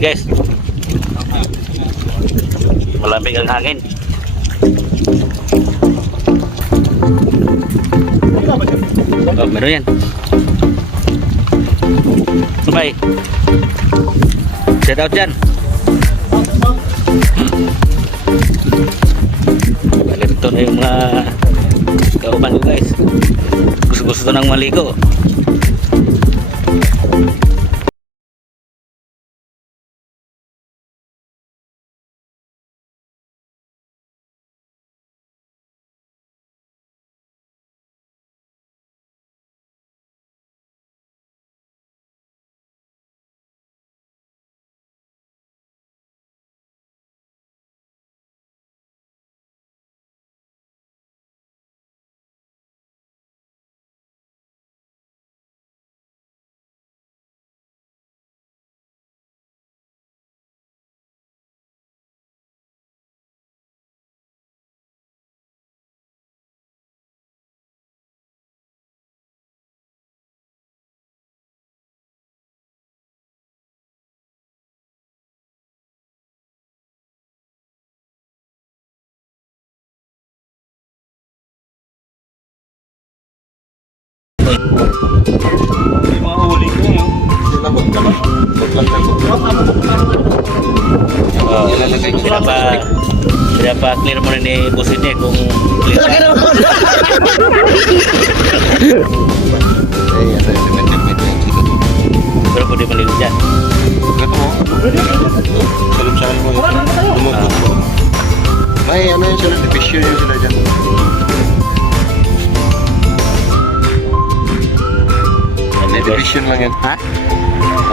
hangin guys. Malamig ang hangin. Oh, meron yan. Sabay. Shout out dyan. Ito na yung mga kauban ko guys. Gusto nang maligo. Pinapa-clear mo na ni Boss ini kung clear pa. Pero pwede maligo dyan. Salam-salam mo. Lumubog mo. May ano yun sila, division yun sila dyan. Division lang yan. Ha?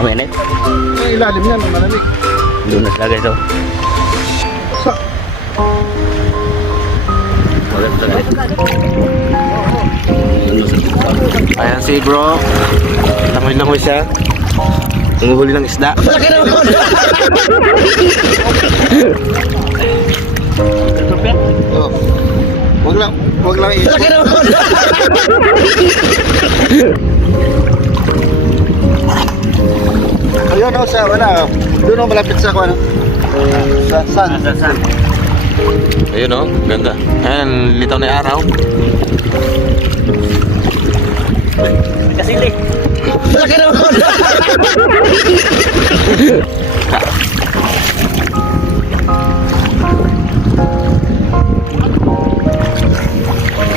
Ang init? Ang ilalim yan, malamig. Lunas lang guys. Ayan si bro. Langoy-langoy siya. Nanguhuli ng isda. Oh. Wag lang ayun o sa wala. Doon o malapit sa kuwan. San? Ayun o, ganda. Ayan, litaw na yung araw. Kasili. Laki naman!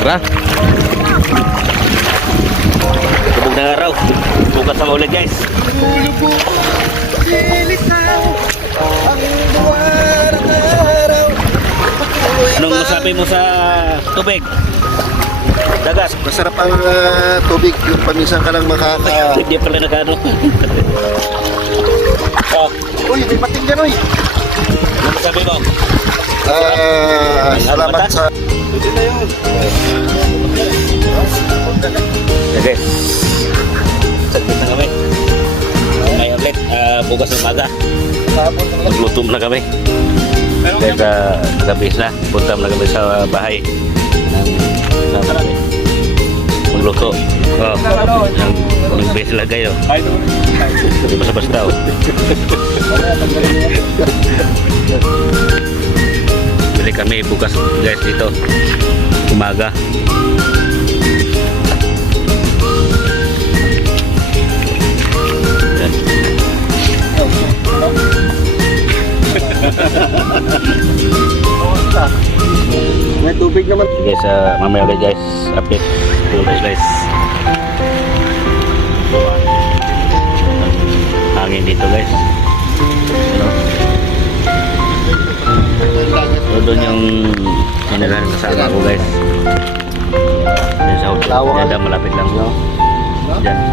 Tara! Kabog ng araw. Bukas sa maulit guys. Anong masabi mo sa tubig? Dagat. Masarap ang tubig yung paminsan ka lang makaka... Hindi pala nagano. Oh, Uy, may mating dyan uy! ano masabi mo? Salamat sa... Ito na yun. Yeah, guys. Saglit na kami. Ngayon ulit, bukas ng umaga. Maglutom na kami. Kaya nagabis na. Punta na kami sa bahay. Ng namin. Magluto. Oh, nag-base lang kayo. Hindi basta-basta. Bili kami bukas guys dito. Umaga. Yan. May tubig naman. Sige sa mamaya ulit guys. Update. Guys. Hangin dito guys. So doon yung sinirahan kasama ko guys. Yan sa hotel. Yan malapit lang. Yan.